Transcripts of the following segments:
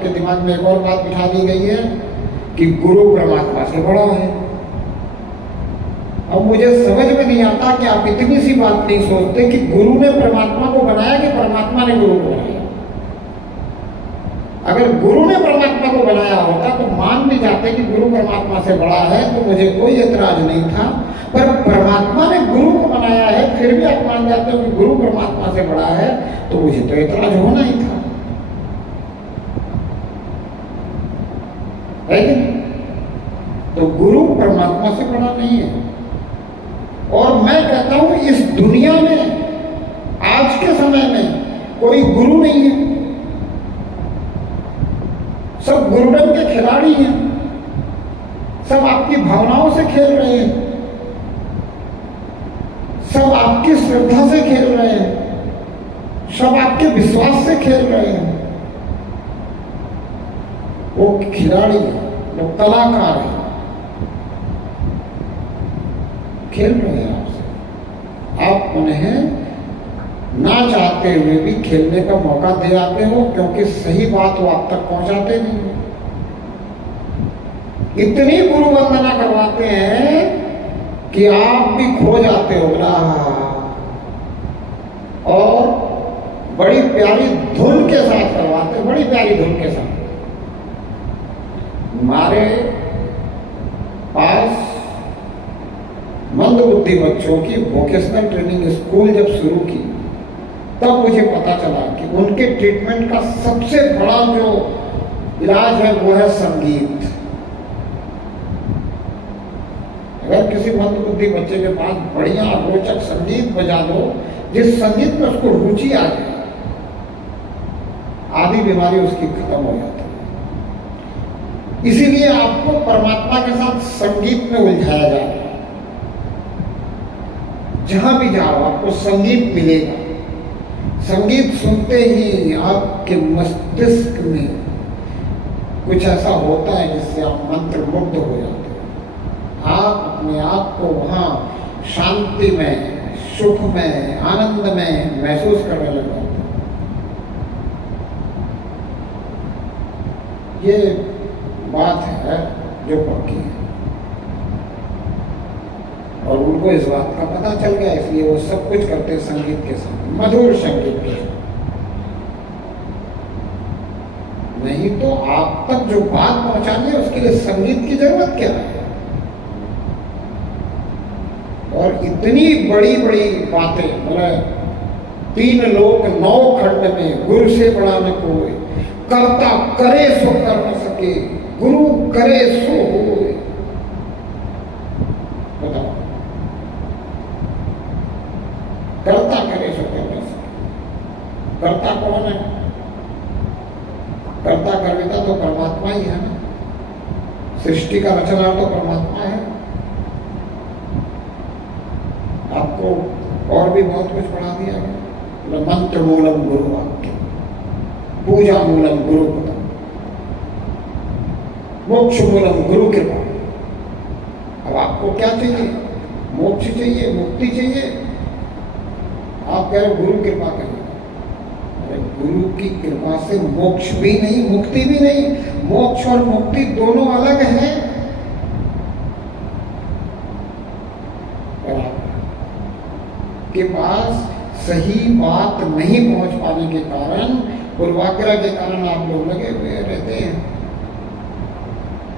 आपके दिमाग में एक और बात बिठा दी गई है कि गुरु परमात्मा से बड़ा है। अब मुझे समझ में नहीं आता कि आप इतनी सी बात नहीं सोचते कि गुरु ने परमात्मा को बनाया कि परमात्मा ने गुरु को बनाया। अगर गुरु ने परमात्मा को बनाया होता तो मान भी जाते कि गुरु परमात्मा से बड़ा है, तो मुझे कोई एतराज नहीं था। पर परमात्मा ने गुरु को बनाया है, फिर भी आप मान जाते हो कि गुरु परमात्मा से बड़ा है, तो मुझे तो एतराज होना ही था, है कि नहीं? तो गुरु परमात्मा से बड़ा नहीं है। और मैं कहता हूं इस दुनिया में आज के समय में कोई गुरु नहीं है, सब गुरुडम के खिलाड़ी हैं, सब आपकी भावनाओं से खेल रहे हैं, सब आपकी श्रद्धा से खेल रहे हैं, सब आपके विश्वास से खेल रहे हैं। वो खिलाड़ी है, वो कलाकार है, खेल रहे हैं आपसे। आप उन्हें ना चाहते हुए भी खेलने का मौका दे आते हो, क्योंकि सही बात वो आप तक पहुंचाते नहीं हो। इतनी गुरु वंदना करवाते हैं कि आप भी खो जाते हो ना। और बड़ी प्यारी धुन के साथ करवाते, बड़ी प्यारी धुन के साथ। हमारे पास मंदबुद्धि बच्चों की वोकेशनल ट्रेनिंग स्कूल जब शुरू की, तब मुझे पता चला कि उनके ट्रीटमेंट का सबसे बड़ा जो इलाज है वो है संगीत। अगर किसी मंदबुद्धि बच्चे के पास बढ़िया रोचक संगीत बजा दो, जिस संगीत में उसको रुचि आ जाए, आधी बीमारी उसकी खत्म हो जाती है। इसीलिए आपको परमात्मा के साथ संगीत में उलझाया जा रहा है। जहां भी जाओ आपको संगीत मिलेगा। संगीत सुनते ही आपके मस्तिष्क में कुछ ऐसा होता है जिससे आप मंत्र मुग्ध हो जाते हो। आप अपने आप को वहां शांति में, सुख में, आनंद में महसूस करने लग जाते हो। ये बात है जो पक्की है, और उनको इस बात का पता चल गया, इसलिए वो सब कुछ करते हैं संगीत के साथ, मधुर संगीत के साथ। नहीं तो आप तक जो बात पहुंचानी है उसके लिए संगीत की जरूरत क्या है? और इतनी बड़ी बड़ी बातें, मतलब 3 लोक 9 खंड में गुरु से बड़ा न कोई, कर्ता करे सो कर न सके, गुरु करे सो होए। बताओ, कर्ता करे सो कर न सके। कर्ता कौन है? कर्ता कर्ता तो परमात्मा ही है ना। सृष्टि का रचना तो परमात्मा है। आपको और भी बहुत कुछ पढ़ा दिया गया। मंत्र मूलम गुरु वाक्य, पूजा मूलम गुरु पदम, मोक्ष मूलम गुरु कृपा। अब आपको क्या चाहिए? मोक्ष चाहिए, मुक्ति चाहिए। आप कह रहे गुरु कृपा करिए। अरे गुरु की कृपा से मोक्ष भी नहीं, मुक्ति भी नहीं। मोक्ष और मुक्ति दोनों अलग हैं। के पास सही बात नहीं पहुंच पाने के कारण, पूर्वाग्रह के कारण आप लोग लगे हुए रहते हैं।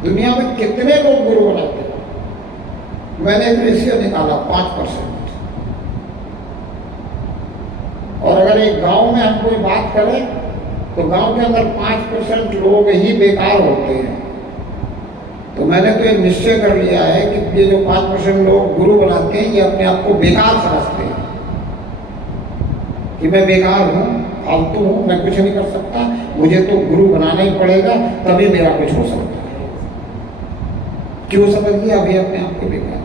दुनिया में कितने लोग गुरु बनाते हैं? मैंने एक रेशियो निकाला 5%। और अगर एक गांव में हम कोई बात करें तो गांव के अंदर 5% लोग ही बेकार होते हैं। तो मैंने तो ये निश्चय कर लिया है कि ये जो 5% लोग गुरु बनाते हैं, ये अपने आप को बेकार समझते हैं कि मैं बेकार हूं, फालतू हूं, मैं कुछ नहीं कर सकता, मुझे तो गुरु बनाना ही पड़ेगा, तभी मेरा कुछ हो सकता है। क्यों समझ लिया अभी अपने आप को बेकार?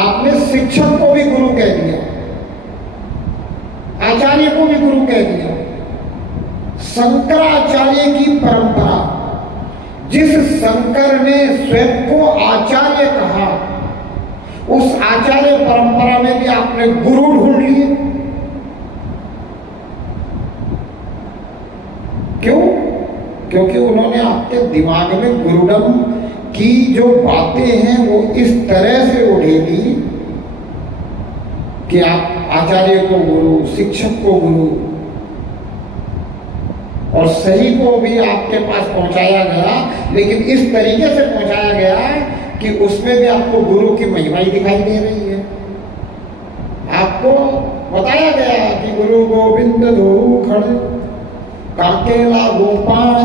आपने शिक्षक को भी गुरु कह दिया, आचार्य को भी गुरु कह दिया। शंकराचार्य की परंपरा, जिस शंकर ने स्वयं को आचार्य कहा, उस आचार्य परंपरा में भी आपने गुरु ढूंढ लिए। क्यों? क्योंकि उन्होंने आपके दिमाग में गुरुडम की जो बातें हैं वो इस तरह से उड़ेली कि आप आचार्य को गुरु, शिक्षक को गुरु, और सही को भी आपके पास पहुंचाया गया, लेकिन इस तरीके से पहुंचाया गया कि उसमें भी आपको गुरु की महिमा ही दिखाई दे रही है। आपको बताया गया कि गुरु गोविंद दो खड़े काकेला गोपाल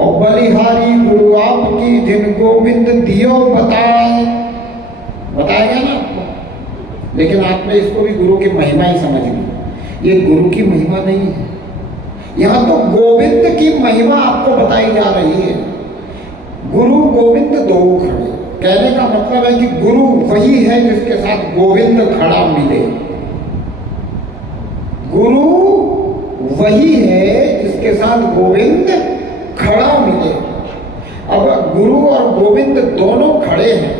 और बलिहारी गुरु आपकी जिन गोविंद दियो बताए, बताया गया ना आपको। लेकिन आपने इसको भी गुरु की महिमा ही समझ ली। ये गुरु की महिमा नहीं है, यहां तो गोविंद की महिमा आपको बताई जा रही है। गुरु गोविंद दो खड़े, कहने का मतलब है कि गुरु वही है जिसके साथ गोविंद खड़ा मिले। गुरु वही है जिसके साथ गोविंद खड़ा मिले। अब गुरु और गोविंद दोनों खड़े हैं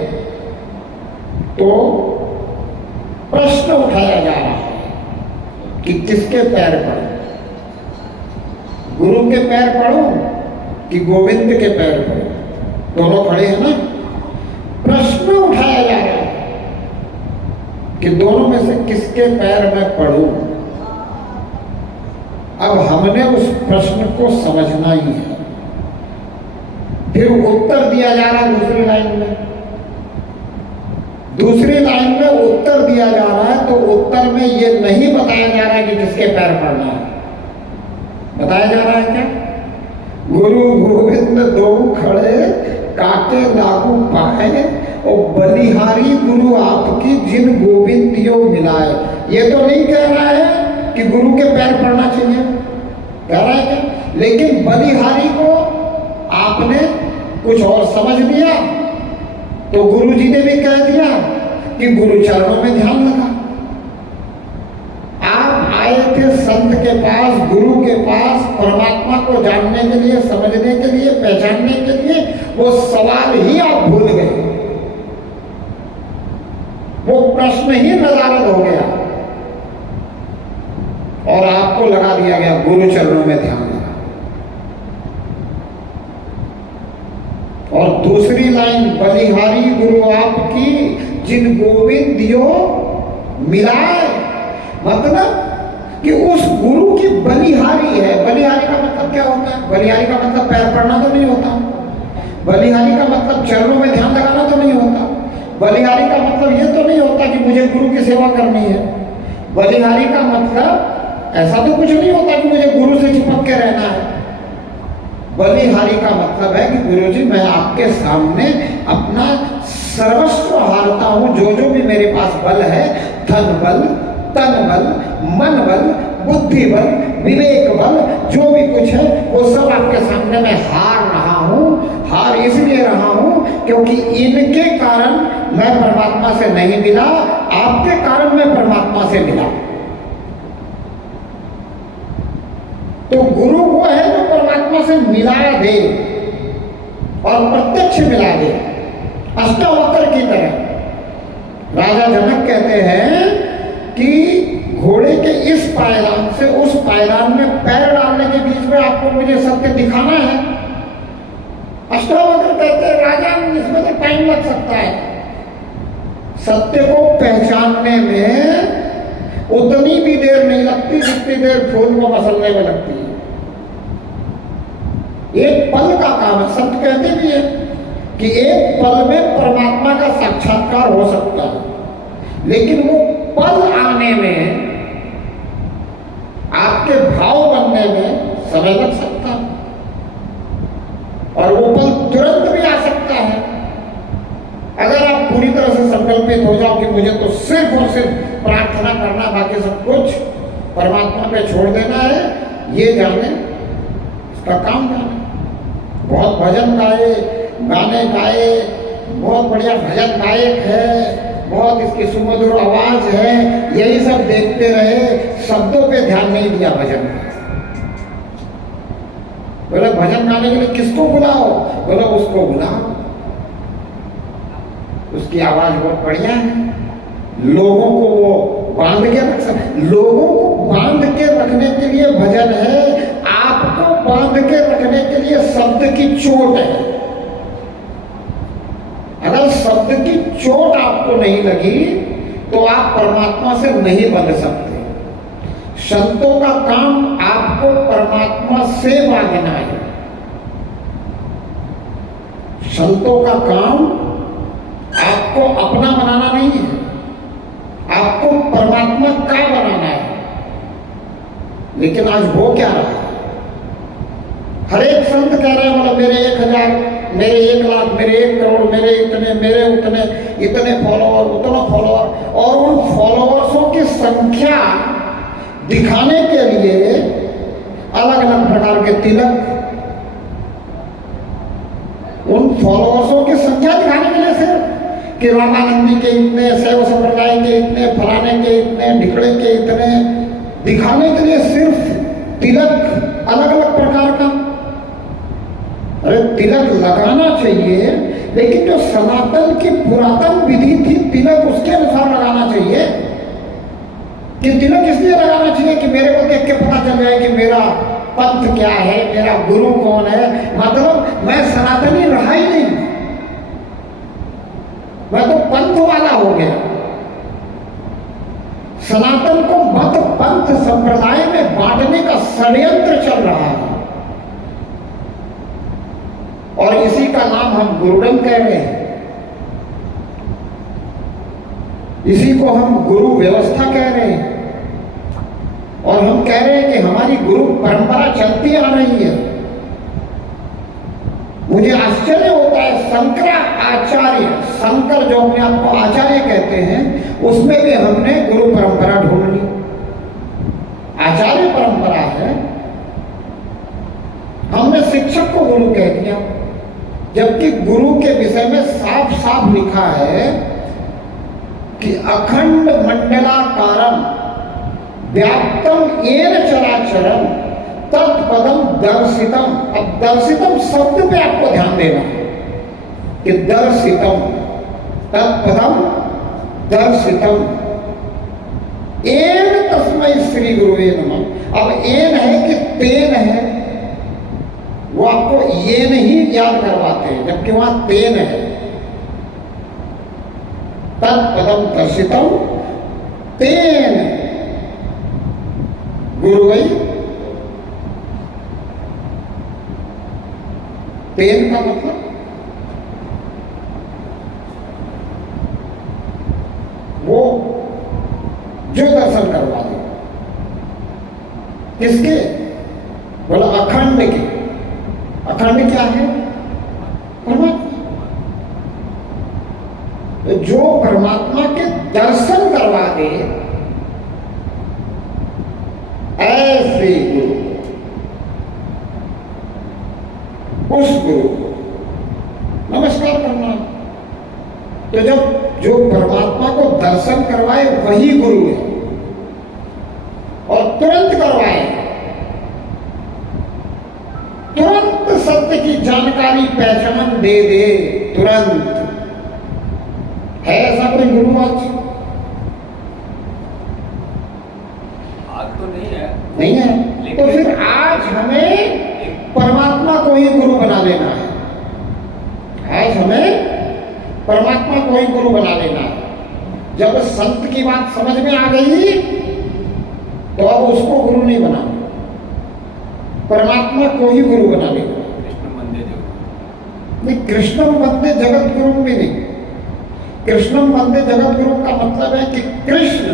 तो प्रश्न उठाया जा रहा है कि किसके पैर पड़े, गुरु के पैर पड़ो कि गोविंद के पैर पड़ो? दोनों खड़े हैं ना। प्रश्न उठाया जा रहा है कि दोनों में से किसके पैर में पड़ूं। अब हमने उस प्रश्न को समझना ही है। फिर उत्तर दिया जा रहा है दूसरी लाइन में। दूसरी लाइन में उत्तर दिया जा रहा है तो उत्तर में यह नहीं बताया जा रहा है कि किसके पैर पड़ना है। बताया जा रहा है क्या? गुरु गोविंद दो खड़े काटे लागू पाए और बलिहारी गुरु आपकी जिन गोविंदियों मिलाए। ये तो नहीं कह रहा है कि गुरु के पैर पड़ना चाहिए, कह रहा है क्या? लेकिन बलिहारी को आपने कुछ और समझ लिया तो गुरु जी ने भी कह दिया कि गुरु चरणों में ध्यान लगा। आप आए थे संत के पास, गुरु के पास, परमात्मा को जानने के लिए, समझने के लिए, पहचानने के लिए। वो सवाल ही आप भूल गए, वो प्रश्न ही नदारद हो गया और आपको लगा दिया गया गुरु चरणों में ध्यान लगा। और दूसरी लाइन, बलिहारी गुरु आपकी जिन गोविंदियों मिलाए, मतलब कि उस गुरु की बलिहारी है। बलिहारी का मतलब क्या होता है? बलिहारी का मतलब पैर पड़ना तो नहीं होता। बलिहारी का मतलब चरणों में ध्यान लगाना तो नहीं होता। बलिहारी का मतलब ये तो नहीं होता कि मुझे गुरु की सेवा करनी है। बलिहारी का मतलब ऐसा तो कुछ नहीं होता कि मुझे गुरु से चिपक के रहना है। बलिहारी का मतलब है कि गुरु जी मैं आपके सामने अपना सर्वस्व हारता हूं। जो जो भी मेरे पास बल है, धन बल, तन बल, मन बल, बुद्धि बल, विवेक बल, जो भी कुछ है वो सब आपके सामने मैं हार रहा हूं। हार इसलिए रहा हूं क्योंकि इनके कारण मैं परमात्मा से नहीं मिला, आपके कारण मैं परमात्मा से मिला। तो गुरु वो है जो परमात्मा से मिला दे और प्रत्यक्ष मिला दे, अष्टावक्र की तरह। राजा जनक कहते हैं कि घोड़े के इस पायदान से उस पायदान में पैर डालने के बीच में आपको मुझे सत्य दिखाना है। अष्टावक्र कहते हैं राजा इसमें तो टाइम लग सकता है। सत्य को पहचानने में उतनी भी देर नहीं लगती जितनी देर फूल को मसलने में लगती है। एक पल का काम है। सत्य कहते भी है कि एक पल में परमात्मा का साक्षात्कार हो सकता है, लेकिन वो पल आने में, आपके भाव बनने में समय लग सकता है और वो पल तुरंत भी आ सकता है। अगर आप पूरी तरह से संकल्पित हो जाओ कि मुझे तो सिर्फ और सिर्फ प्रार्थना करना, बाकी सब कुछ परमात्मा पे छोड़ देना है, ये जाने, इसका काम जाने। बहुत भजन गाए, गाने गाए, बहुत बढ़िया भजन गायक है, बहुत इसकी सुमधुर आवाज है, यही सब देखते रहे, शब्दों पे ध्यान नहीं दिया भजन में। बोले भजन गाने के लिए किसको बुलाओ? बोले उसको बुलाओ, उसकी आवाज बहुत बढ़िया है, लोगों को वो बांध के रख सकते। लोगों को बांध के रखने के लिए भजन है, आपको बांध शब्द की चोट है। अगर शब्द की चोट आपको नहीं लगी तो आप परमात्मा से नहीं बंध सकते। संतों का काम आपको परमात्मा से बांधना है। संतों का काम आपको अपना बनाना नहीं है, आपको परमात्मा का बनाना है। लेकिन आज हो क्या रहा है? हर एक संत कह रहे हैं मतलब मेरे 1000, मेरे 1 लाख, मेरे 1 करोड़, मेरे इतने, मेरे उतने, इतने फॉलोअर, उतना फॉलोअर, और उन फॉलोअर्सों की संख्या दिखाने के लिए अलग अलग प्रकार के तिलक, उन फॉलोअर्सों की संख्या दिखाने के लिए सिर्फ कि रामानंदी के इतने, शैव संप्रदाय के इतने, फलाने के इतने, ढिकड़े के इतने, दिखाने के लिए सिर्फ तिलक अलग अलग प्रकार का। अरे तिलक लगाना चाहिए, लेकिन जो सनातन की पुरातन विधि थी तिलक उसके अनुसार लगाना चाहिए। कि तिलक इसलिए लगाना चाहिए कि मेरे को देख के पता चल जाए कि मेरा पंथ क्या है, मेरा गुरु कौन है, मतलब मैं सनातनी रहा ही नहीं, मैं तो पंथ वाला हो गया। सनातन को मत पंथ संप्रदाय में बांटने का षड्यंत्र चल रहा है और इसी का नाम हम गुरुडम कह रहे हैं। इसी को हम गुरु व्यवस्था कह रहे हैं और हम कह रहे हैं कि हमारी गुरु परंपरा चलती आ रही है। मुझे आश्चर्य होता है, शंकराचार्य, शंकर जो अपने आप को आचार्य कहते हैं, उसमें भी हमने गुरु परंपरा ढूंढ ली, आचार्य परंपरा है। हमने शिक्षक को गुरु कह दिया, जबकि गुरु के विषय में साफ साफ लिखा है कि अखंड मंडलाकारम व्याप्तम येन चराचरम तत्पदम दर्शितम। अब दर्शितम शब्द पे आपको ध्यान देना है कि दर्शितम, तत्पदम दर्शितम, एन तस्मै श्री गुरुवे नमः। अब एन है कि तेन है, वो आपको ये नहीं याद करवाते हैं, जबकि वहां तेन है। तत्पदम दर्शितम तेन गुरुवै। तेन का मतलब वो जो दर्शन करवा दे। किसके? बोला अखंड के। अखंड क्या है? परमात्मा। जो परमात्मा के दर्शन करवा दे ऐसे गुरु, उस गुरु को नमस्कार करना। तो जब जो परमात्मा को दर्शन करवाए वही गुरु है और तुरंत करवाए, तुरंत सत्य की जानकारी पहचान दे दे, तुरंत। है ऐसा कोई गुरु आज? तो नहीं है, नहीं है। तो फिर आज हमें परमात्मा को ही गुरु बना लेना है। आज हमें परमात्मा को ही गुरु बना लेना है। जब संत की बात समझ में आ गई तो अब उसको गुरु नहीं बना, परमात्मा को ही गुरु बना लेना। नहीं, कृष्णम वंदे जगत गुरु भी नहीं। कृष्णम वंदे जगत गुरु का मतलब है कि कृष्ण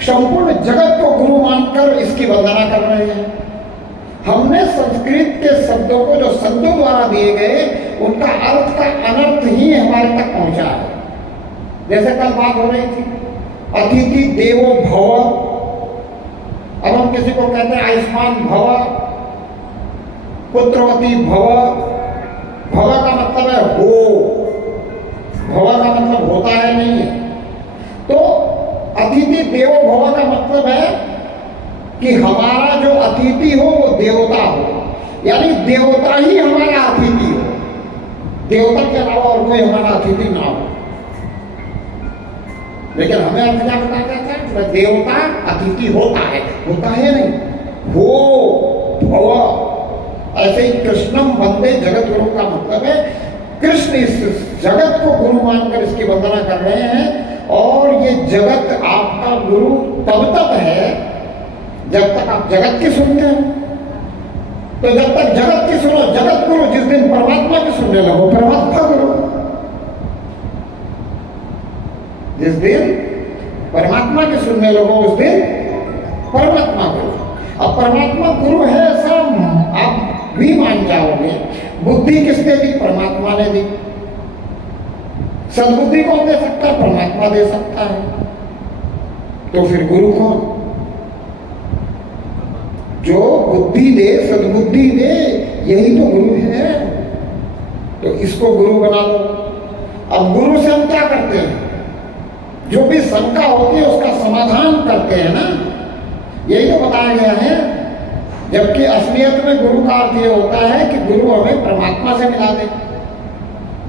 संपूर्ण जगत को गुरु मानकर इसकी वंदना कर रहे हैं। हमने संस्कृत के शब्दों को जो संतों द्वारा दिए गए उनका अर्थ का अनर्थ ही हमारे तक पहुंचा है। जैसे कल बात हो रही थी अतिथि देवो भव। अब हम किसी को कहते हैं आयुष्मान भव, पुत्रवती भव। भव का मतलब है हो, भव का मतलब होता है नहीं है। तो अतिथि देवो भव का मतलब है कि हमारा जो अतिथि हो वो देवता हो, यानी देवता ही हमारा अतिथि हो, देवता के अलावा और कोई हमारा अतिथि ना हो। लेकिन हमें अर्थ क्या पता कहता है? देवता अतिथि होता है नहीं, हो भव। ऐसे ही कृष्णम वंदे जगत गुरु का मतलब है कृष्ण इस जगत को गुरु मानकर इसकी वंदना कर रहे हैं। और ये जगत आपका गुरु तब तक है जब तक आप जगत की सुनते हो। तो जब तक जगत की सुनो जगत गुरु, जिस दिन परमात्मा की सुनने लगो परमात्मा गुरु। जिस दिन परमात्मा की सुनने लगो उस दिन परमात्मा गुरु। अब परमात्मा गुरु है ऐसा आप भी मान जाओगे। बुद्धि किसने दी? परमात्मा ने दी। सद्बुद्धि कौन दे सकता है? परमात्मा दे सकता है। तो फिर गुरु कौन? जो बुद्धि दे, सद्बुद्धि दे, यही तो गुरु है। तो इसको गुरु बना लो। अब गुरु से हम क्या करते हैं? जो भी शंका होती है उसका समाधान करते हैं ना, यही तो बताया गया है। जबकि असलियत में गुरु का अर्थ ये होता है कि गुरु हमें परमात्मा से मिला दे,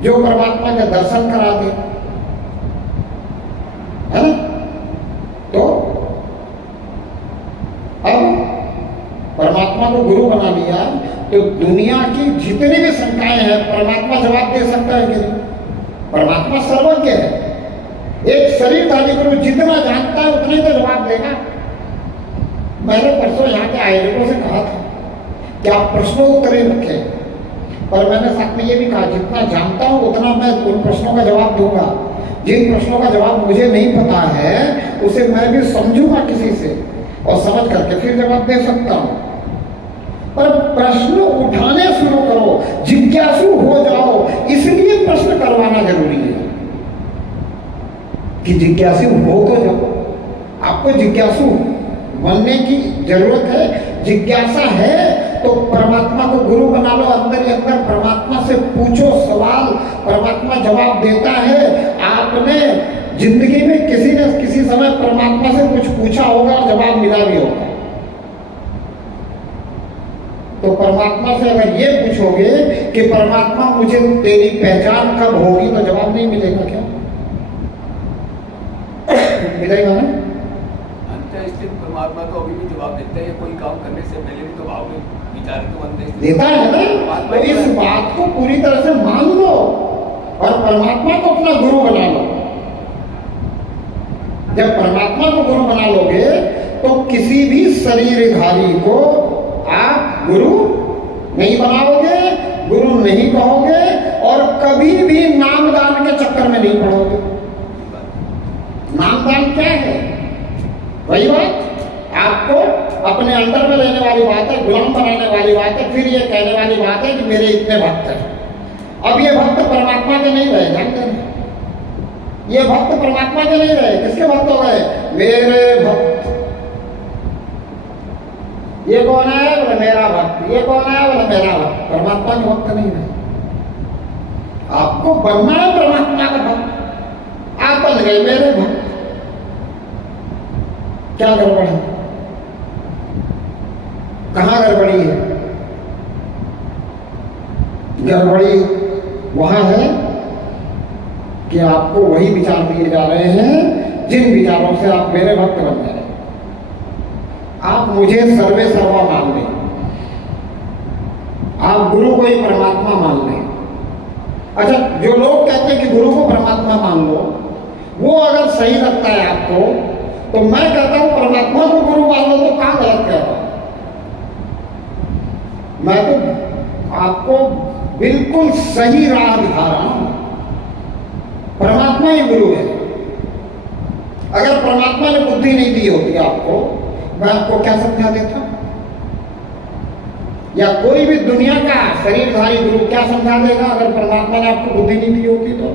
जो परमात्मा के दर्शन करा दे, है ना। तो अब परमात्मा को गुरु बना लिया तो दुनिया की जितनी भी शंकाएं हैं परमात्मा जवाब दे सकता है कि नहीं? परमात्मा सर्वज्ञ है। एक शरीरधारी गुरु जितना जानता है उतना ही तो जवाब देगा। मैंने परसों यहाँ के आयोजकों से कहा था कि आप प्रश्नोत्तरी रखें, पर मैंने साथ में ये भी कहा जितना जानता हूँ उतना मैं उन प्रश्नों का जवाब दूंगा। जिन प्रश्नों का जवाब मुझे नहीं पता है उसे मैं भी समझूंगा किसी से और समझ करके फिर जवाब दे सकता हूँ। पर प्रश्न उठाने शुरू करो, जिज्ञासु हो जाओ, इसलिए प्रश्न करवाना जरूरी है कि जिज्ञासु हो तो जाओ। आपको जिज्ञासु बनने की जरूरत है। जिज्ञासा है तो परमात्मा को गुरु बना लो। अंदर ही अंदर परमात्मा से पूछो सवाल, परमात्मा जवाब देता है। आपने जिंदगी में किसी न किसी समय परमात्मा से कुछ पूछा होगा, जवाब मिला भी होगा। तो परमात्मा से अगर ये पूछोगे कि परमात्मा मुझे तेरी पहचान कब होगी, तो जवाब नहीं मिलेगा। क्या मिलेगा ना? अंतःस्थित परमात्मा तो अभी भी जवाब देते हैं। कोई काम करने से पहले भी तो भाव में विचार तो अंतःस्थित देता है ना। तो इस बात को पूरी तरह से मान लो और परमात्मा को अपना गुरु बना लो। जब परमात्मा को गुरु बना लोगे तो किसी भी शरीरधारी को आप गुरु नहीं बनाओगे, गुरु नहीं कहोगे और कभी भी नामदान के चक्कर में नहीं पड़ोगे। नामदान क्या है? वही बात आपको अपने अंदर में लेने वाली बात है, गुलाम बनाने वाली बात है, फिर ये कहने वाली बात है कि मेरे इतने भक्त हैं। अब ये भक्त परमात्मा के नहीं रहे, जानते हैं? ये भक्त परमात्मा के नहीं रहे, किसके भक्त हो गए? मेरे भक्त। ये कौन है? बोले मेरा भक्त। ये कौन है? बोले मेरा भक्त। परमात्मा के भक्त नहीं रहे। आपको बनना है परमात्मा का भक्त, आप बन गए मेरे भक्त। क्या गड़बड़ है? कहां गड़बड़ी है? गड़बड़ी वहां है कि आपको वही विचार दिए जा रहे हैं जिन विचारों से आप मेरे भक्त बन गए। आप मुझे सर्वे सर्वा मान लें, आप गुरु को ही परमात्मा मान लें। अच्छा, जो लोग कहते हैं कि गुरु को परमात्मा मान लो, वो अगर सही लगता है आपको, तो मैं कहता हूं परमात्मा को गुरु मान लो, तो कहां गलत कह रहा हूं? मैं तो आपको बिल्कुल सही राह दिखा रहा हूं। परमात्मा ही गुरु है। अगर परमात्मा ने बुद्धि नहीं दी होती आपको, मैं आपको क्या समझा देता? या कोई भी दुनिया का शरीरधारी गुरु क्या समझा देगा अगर परमात्मा ने आपको बुद्धि नहीं दी होती? तो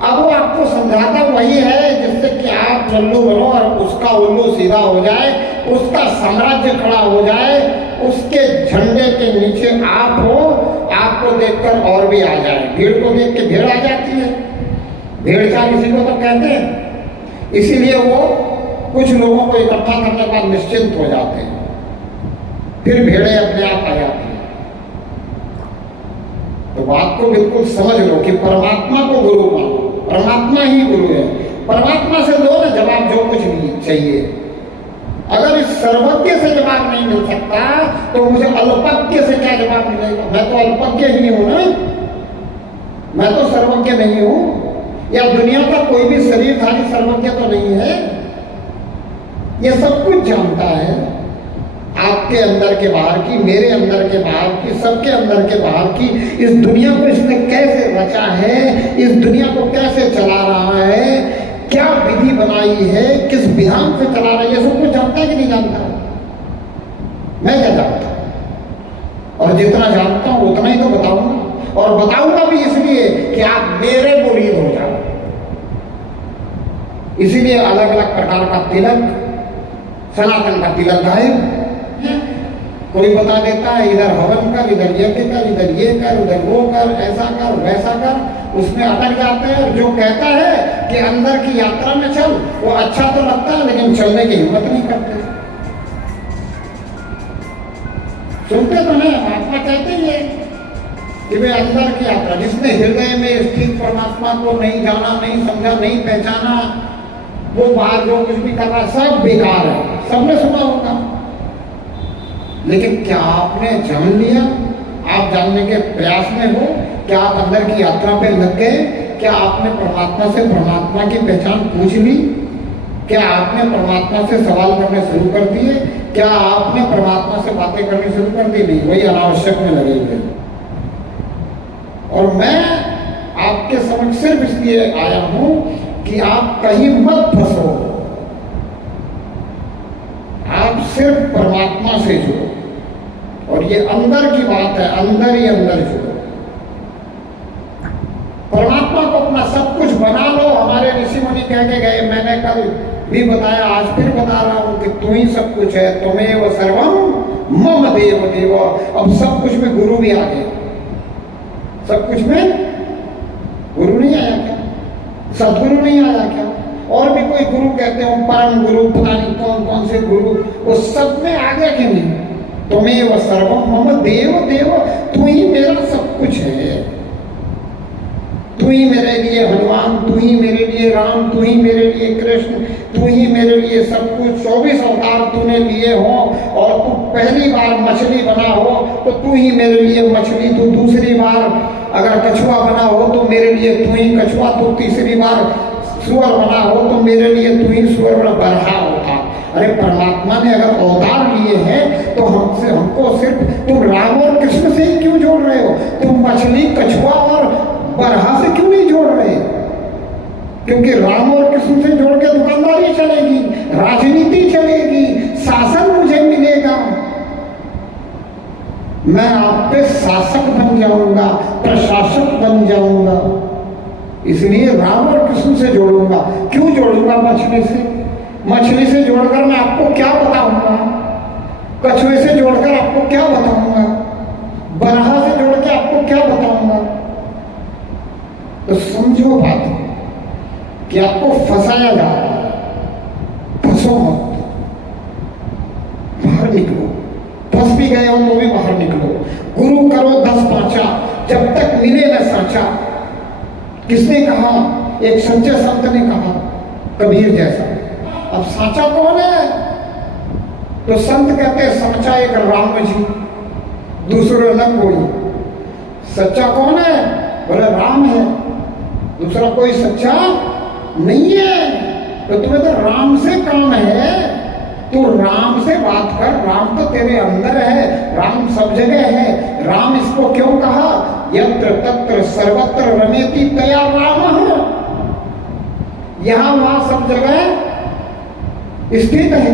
अब वो आपको समझाता वही है जिससे कि आप लल्लू बनो और उसका उल्लू सीधा हो जाए, उसका साम्राज्य खड़ा हो जाए, उसके झंडे के नीचे आप हो, आपको देखकर और भी आ जाए। भीड़ को देख के भीड़ आ जाती है, भेड़ चाल इसी को तो कहते हैं। इसीलिए वो कुछ लोगों को इकट्ठा करने के बाद निश्चिंत हो जाते हैं, फिर भेड़ें अपने आप आ जाती हैं। तो बात को बिल्कुल समझ लो कि परमात्मा को गुरु मानो, परमात्मा ही गुरु है। परमात्मा से दो ना जवाब जो कुछ भी चाहिए, अगर इस सर्वज्ञ से जवाब नहीं मिल सकता तो मुझे अल्पज्ञ से क्या जवाब मिलेगा? मैं तो अल्पज्ञ ही हूं ना, मैं तो सर्वज्ञ नहीं हूं। या दुनिया का कोई भी शरीरधारी सर्वज्ञ तो नहीं है, ये सब कुछ जानता है। आपके अंदर के बाहर की, मेरे अंदर के बाहर की, सबके अंदर के बाहर की, इस दुनिया को इसने कैसे रचा है, इस दुनिया को कैसे चला रहा है, क्या विधि बनाई है, किस विधान से चला रहा है, ये सब कुछ जानता है कि नहीं जानता? मैं क्या जानता हूं? और जितना जानता हूं उतना ही तो बताऊंगा, और बताऊंगा भी इसलिए कि आप मेरे मुरीद हो जाओ। इसीलिए अलग अलग प्रकार का तिलक, सनातन का तिलक गायब। कोई बता देता है इधर हवन कर, इधर यज्ञ कर, इधर ये कर, उधर वो कर, ऐसा कर, वैसा कर, उसमें अटक जाते हैं। और जो कहता है कि अंदर की यात्रा में चल, वो अच्छा तो लगता है लेकिन चलने की हिम्मत नहीं करते। सुनते तो नहीं, महात्मा कहते ही है कि वे अंदर की यात्रा, जिसने हृदय में स्थित परमात्मा को नहीं जाना, नहीं समझा, नहीं पहचाना, वो बाहर जो कुछ भी कर रहा सब बेकार है। सबने सुना होगा, लेकिन क्या आपने जान लिया? आप जानने के प्रयास में हो? क्या आप अंदर की यात्रा पे लग गए? क्या आपने परमात्मा से परमात्मा की पहचान पूछ ली? क्या आपने परमात्मा से सवाल करने शुरू कर दिए? क्या आपने परमात्मा से बातें करनी शुरू कर दी? नहीं, वही अनावश्यक में लगे हुए। और मैं आपके समक्ष सिर्फ इसलिए आया हूं कि आप कहीं मत फंसो, आप सिर्फ परमात्मा से जुड़ो। और ये अंदर की बात है, अंदर ही अंदर जुड़ो। परमात्मा को अपना सब कुछ बना लो। हमारे ऋषि मुनि कह के गए, मैंने कल भी बताया, आज फिर बता रहा हूं कि तू ही सब कुछ है, त्वमेव सर्वम मम देव देव। अब सब कुछ में गुरु भी आ गया। सब कुछ में गुरु नहीं आया क्या? सदगुरु नहीं आया क्या? और भी कोई गुरु कहते हो, परम गुरु, पता नहीं कौन कौन से गुरु, वो सब में आ गया कि नहीं? त्वमेव सर्वम मम देव देव, तू ही मेरा सब कुछ है। तू ही मेरे लिए हनुमान, तू ही मेरे लिए राम, तू ही मेरे लिए कृष्ण, तू ही मेरे लिए सब कुछ। 24 अवतार तूने लिए हो और तू पहली बार मछली बना हो तो तू ही मेरे लिए मछली, तू दूसरी बार अगर कछुआ बना हो तो मेरे लिए तू ही कछुआ, तू तीसरी बार सुअर बना हो तो मेरे लिए तू ही सुअर बरहा होता। अरे परमात्मा ने अगर अवतार लिए हैं तो हमको सिर्फ तुम राम और कृष्ण से ही क्यों जोड़ रहे हो? तुम मछली, कछुआ और बरहा से क्यों नहीं जोड़ रहे? क्योंकि राम और कृष्ण से जोड़ के दुकानदारी चलेगी, राजनीति चलेगी, शासन मुझे मिलेगा। मैं आप पे शासक बन जाऊंगा, प्रशासक बन जाऊंगा। इसलिए राम और कृष्ण से जोड़ूंगा। क्यों जोड़ूंगा मछली से? मछली से जोड़कर मैं आपको क्या बताऊंगा? कछुए से जोड़कर आपको क्या बताऊंगा? बरहा से जोड़ के आपको क्या बताऊंगा? तो समझो बात कि आपको फंसाया जा रहा है। फंसो मत, बाहर निकलो। फंस भी गए हो तो भी बाहर निकलो। गुरु करो 10 पांचा, जब तक मिले न साचा। किसने कहा? एक सच्चे संत ने कहा, कबीर जैसा। अब साचा कौन है? तो संत कहते हैं सच्चा एक राम जी, दूसरा न कोई। सच्चा कौन है? बोले राम है, दूसरा कोई सच्चा नहीं है। तो तुम्हें तो राम से काम है, तू राम से बात कर। राम तो तेरे अंदर है, राम सब जगह है। राम इसको क्यों कहा? यत्र तत्र सर्वत्र रमेति तया रामः। यहां वहां सब जगह स्थित है।